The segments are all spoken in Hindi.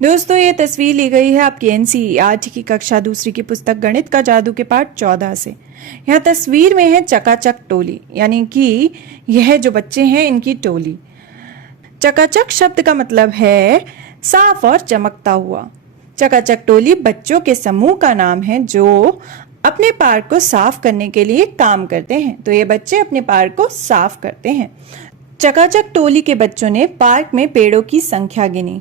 दोस्तों, ये तस्वीर ली गई है आपकी एनसीईआरटी की कक्षा दूसरी की पुस्तक गणित का जादू के पाठ 14 से। यहाँ तस्वीर में है चकाचक टोली, यानी कि यह जो बच्चे हैं इनकी टोली। चकाचक शब्द का मतलब है साफ और चमकता हुआ। चकाचक टोली बच्चों के समूह का नाम है जो अपने पार्क को साफ करने के लिए काम करते हैं। तो ये बच्चे अपने पार्क को साफ करते हैं। चकाचक टोली के बच्चों ने पार्क में पेड़ों की संख्या गिनी।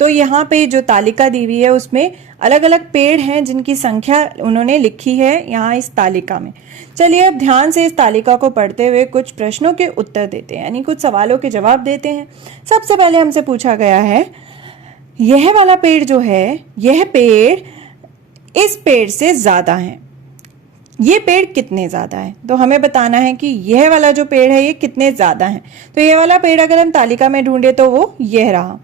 तो यहाँ पे जो तालिका दी हुई है उसमें अलग अलग पेड़ हैं जिनकी संख्या उन्होंने लिखी है यहाँ इस तालिका में। चलिए अब ध्यान से इस तालिका को पढ़ते हुए कुछ प्रश्नों के उत्तर देते हैं, यानी कुछ सवालों के जवाब देते हैं। सबसे पहले हमसे पूछा गया है, यह वाला पेड़ जो है, यह पेड़ इस पेड़ से ज्यादा है, ये पेड़ कितने ज्यादा है? तो हमें बताना है कि यह वाला जो पेड़ है ये कितने ज्यादा है। तो यह वाला पेड़ अगर हम तालिका में ढूंढे तो वो यह रहा।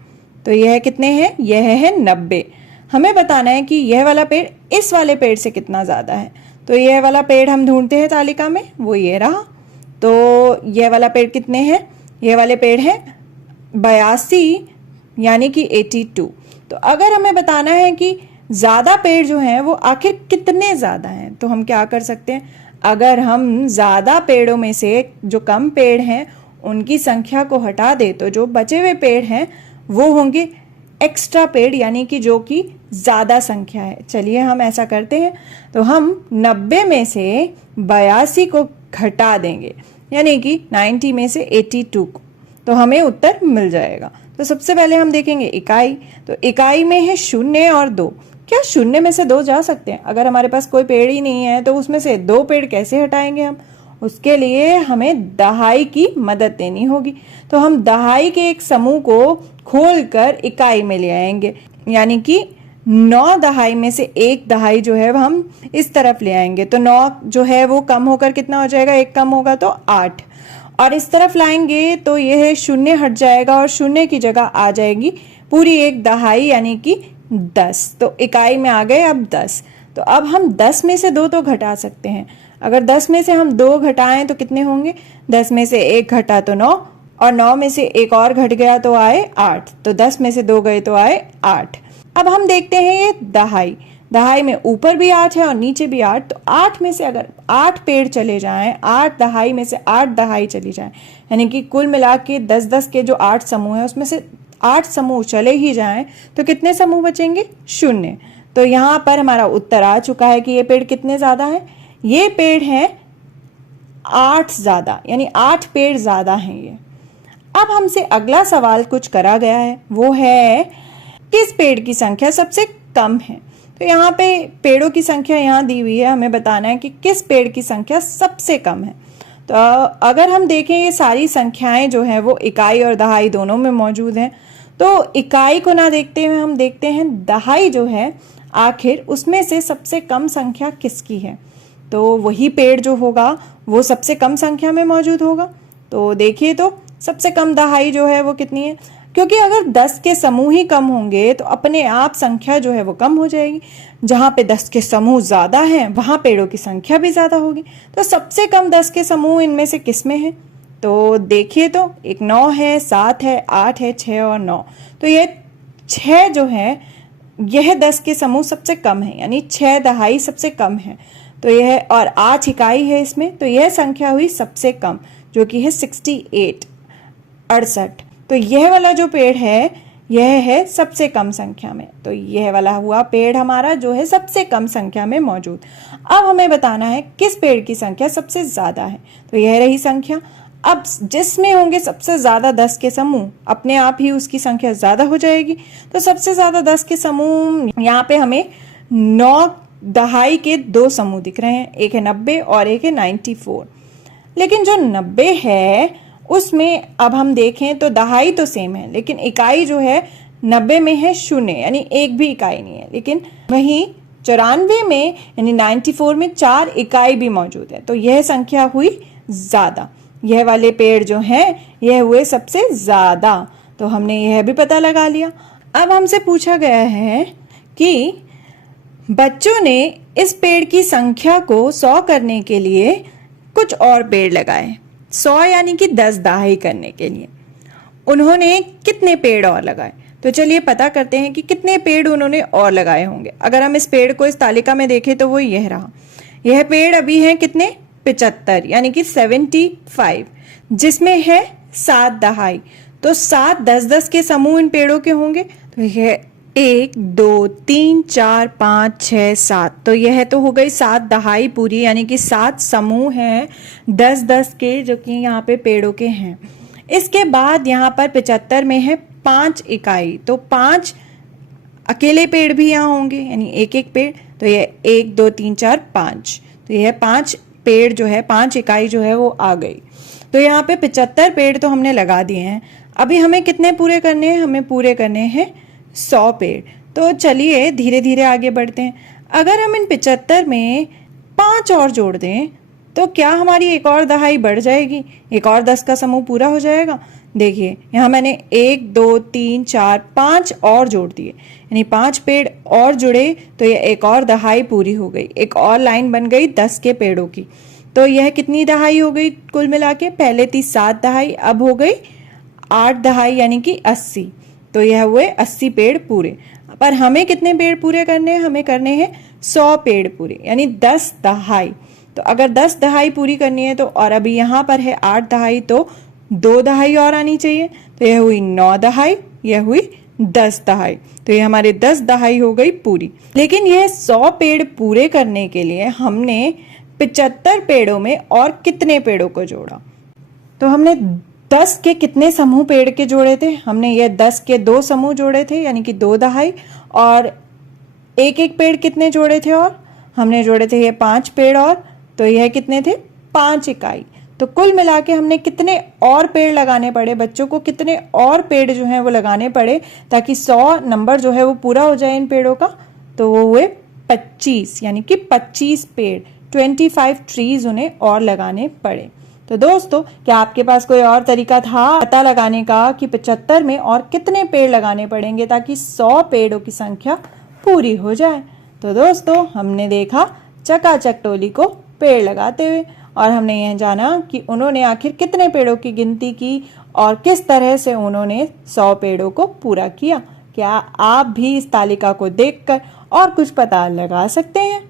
तो यह कितने हैं? यह है 90। हमें बताना है कि यह वाला पेड़ इस वाले पेड़ से कितना ज्यादा है। तो यह वाला पेड़ हम ढूंढते हैं तालिका में, वो ये रहा। तो यह वाला पेड़ कितने हैं? यह वाले पेड़ है 82, यानी कि 82। तो अगर हमें बताना है कि ज्यादा पेड़ जो हैं वो आखिर कितने ज्यादा हैं, तो हम क्या कर सकते हैं? अगर हम ज्यादा पेड़ों में से जो कम पेड़ हैं उनकी संख्या को हटा दे तो जो बचे हुए पेड़ हैं वो होंगे एक्स्ट्रा पेड़, यानी कि जो कि ज्यादा संख्या है। चलिए हम ऐसा करते हैं। तो हम 90 में से 82 को घटा देंगे, यानी कि 90 में से 82 को, तो हमें उत्तर मिल जाएगा। तो सबसे पहले हम देखेंगे इकाई। तो इकाई में है 0 और 2। क्या 0 में से 2 जा सकते हैं? अगर हमारे पास कोई पेड़ ही नहीं है तो उसमें से 2 पेड़ कैसे हटाएंगे हम? उसके लिए हमें दहाई की मदद लेनी होगी। तो हम दहाई के एक समूह को खोलकर इकाई में ले आएंगे, यानी कि 9 दहाई में से एक दहाई जो है हम इस तरफ ले आएंगे। तो 9 जो है वो कम होकर कितना हो जाएगा? 1 कम होगा तो 8। और इस तरफ लाएंगे तो यह 0 हट जाएगा और 0 की जगह आ जाएगी पूरी एक दहाई, यानी कि 10। तो इकाई में आ गए अब 10। तो अब हम 10 में से 2 तो घटा सकते हैं। अगर 10 में से हम 2 घटाएं तो कितने होंगे? 10 में से 1 घटा तो 9, और 9 में से एक और घट गया तो आए 8। तो 10 में से 2 गए तो आए 8। अब हम देखते हैं ये दहाई। दहाई में ऊपर भी 8 है और नीचे भी 8। तो 8 में से अगर 8 पेड़ चले जाएं, 8 दहाई में से 8 दहाई चली जाएं, यानी कि कुल मिला के 10-10 के जो 8 समूह है उसमें से 8 समूह चले ही जाएं तो कितने समूह बचेंगे? 0। तो यहाँ पर हमारा उत्तर आ चुका है कि ये पेड़ कितने ज्यादा है। ये पेड़ है 8 ज्यादा, यानी 8 पेड़ ज्यादा हैं ये। अब हमसे अगला सवाल कुछ करा गया है, वो है किस पेड़ की संख्या सबसे कम है। तो यहाँ पे पेड़ों की संख्या यहाँ दी हुई है, हमें बताना है कि किस पेड़ की संख्या सबसे कम है। तो अगर हम देखें ये सारी संख्याएं जो है वो इकाई और दहाई दोनों में मौजूद हैं। तो इकाई को ना देखते हुए हम देखते हैं दहाई जो है आखिर उसमें से सबसे कम संख्या किसकी है। तो वही पेड़ जो होगा वो सबसे कम संख्या में मौजूद होगा। तो देखिए तो सबसे कम दहाई जो है वो कितनी है, क्योंकि अगर 10 के समूह ही कम होंगे तो अपने आप संख्या जो है वो कम हो जाएगी। जहां पे 10 के समूह ज्यादा हैं वहां पेड़ों की संख्या भी ज्यादा होगी। तो सबसे कम 10 के समूह इनमें से किसमें है? तो देखिए तो एक 9 है, 7 है, 8 है, 6 और 9। तो ये 6 जो है यह 10 के समूह सबसे कम है, यानी 6 दहाई सबसे कम है। तो यह और 8 इकाई है इसमें, तो यह संख्या हुई सबसे कम, जो कि है 68। तो यह वाला जो पेड़ है यह है सबसे कम संख्या में। तो यह वाला हुआ पेड़ हमारा जो है सबसे कम संख्या में मौजूद। अब हमें बताना है किस पेड़ की संख्या सबसे ज्यादा है। तो यह रही संख्या। अब जिसमें होंगे सबसे ज्यादा 10 के समूह, अपने आप ही उसकी संख्या ज्यादा हो जाएगी। तो सबसे ज्यादा 10 के समूह, यहाँ पे हमें 9 दहाई के 2 समूह दिख रहे हैं, एक है 90 और एक है 94। लेकिन जो 90 है उसमें अब हम देखें तो दहाई तो सेम है, लेकिन इकाई जो है 90 में है 0, यानी एक भी इकाई नहीं है। लेकिन वहीं 94 में यानी 94 में 4 इकाई भी मौजूद है। तो यह संख्या हुई ज्यादा। यह वाले पेड़ जो हैं यह हुए सबसे ज्यादा। तो हमने यह भी पता लगा लिया। अब हमसे पूछा गया है कि बच्चों ने इस पेड़ की संख्या को 100 करने के लिए कुछ और पेड़ लगाए। 100 यानी कि 10 दहाई करने के लिए उन्होंने कितने पेड़ और लगाए? तो चलिए पता करते हैं कि कितने पेड़ उन्होंने और लगाए होंगे। अगर हम इस पेड़ को इस तालिका में देखें तो वो यह रहा। यह पेड़ अभी है कितने 75 यानी कि 75, जिसमें है 7 दहाई। तो 7 10-10 के समूह इन पेड़ों के होंगे। तो यह 1 2 3 4 5 6 7, तो यह तो हो गई 7 दहाई पूरी, यानी कि 7 समूह हैं 10-10 के, जो कि यहाँ पे पेड़ों के हैं। इसके बाद यहाँ पर 75 में है 5 इकाई, तो 5 अकेले पेड़ भी यहाँ होंगे, यानी एक एक पेड़। तो यह 1 2 3 4 5, तो यह 5 पेड़ जो है 5 इकाई जो है वो आ गई। तो यहाँ पे 75 पेड़ तो हमने लगा दिए हैं। अभी हमें कितने पूरे करने हैं? हमें पूरे करने हैं 100 पेड़। तो चलिए धीरे धीरे आगे बढ़ते हैं। अगर हम इन 75 में 5 और जोड़ दें तो क्या हमारी एक और दहाई बढ़ जाएगी? एक और 10 का समूह पूरा हो जाएगा। देखिए यहाँ मैंने 1 2 3 4 5 और जोड़ दिए, यानी 5 पेड़ और जुड़े, तो ये एक और दहाई पूरी हो गई। एक और लाइन बन गई 10 के पेड़ों की। तो यह कितनी दहाई हो गई कुल मिला के? पहले थी 7 दहाई, अब हो गई 8 दहाई यानी कि 80। तो यह हुए 80 पेड़ पूरे। पर हमें कितने पेड़ पूरे करने हैं? हमें करने हैं 100 पेड़ पूरे, यानी 10 दहाई। तो अगर 10 दहाई पूरी करनी है तो, और अभी यहाँ पर है 8 दहाई, तो 2 दहाई और आनी चाहिए। तो यह हुई 9 दहाई, यह हुई 10 दहाई। तो ये हमारे 10 दहाई हो गई पूरी। लेकिन यह 100 पेड़ पूरे करने के लिए हमने 75 पेड़ों में और कितने पेड़ों को जोड़ा? तो हमने 10 के कितने समूह पेड़ के जोड़े थे? हमने ये 10 के 2 समूह जोड़े थे, यानी कि 2 दहाई। और एक एक पेड़ कितने जोड़े थे? और हमने जोड़े थे ये 5 पेड़, और तो यह कितने थे? 5 इकाई। तो कुल मिला के हमने कितने और पेड़ लगाने पड़े? बच्चों को कितने और पेड़ जो हैं वो लगाने पड़े ताकि 100 नंबर जो है वो पूरा हो जाए इन पेड़ों का? तो वो हुए 25, यानी कि 25 पेड़, 25 ट्रीज उन्हें और लगाने पड़े। तो दोस्तों, क्या आपके पास कोई और तरीका था पता लगाने का कि 75 में और कितने पेड़ लगाने पड़ेंगे ताकि 100 पेड़ों की संख्या पूरी हो जाए? तो दोस्तों, हमने देखा चकाचक टोली को पेड़ लगाते हुए, और हमने यह जाना कि उन्होंने आखिर कितने पेड़ों की गिनती की और किस तरह से उन्होंने 100 पेड़ों को पूरा किया। क्या आप भी इस तालिका को देखकर और कुछ पता लगा सकते हैं?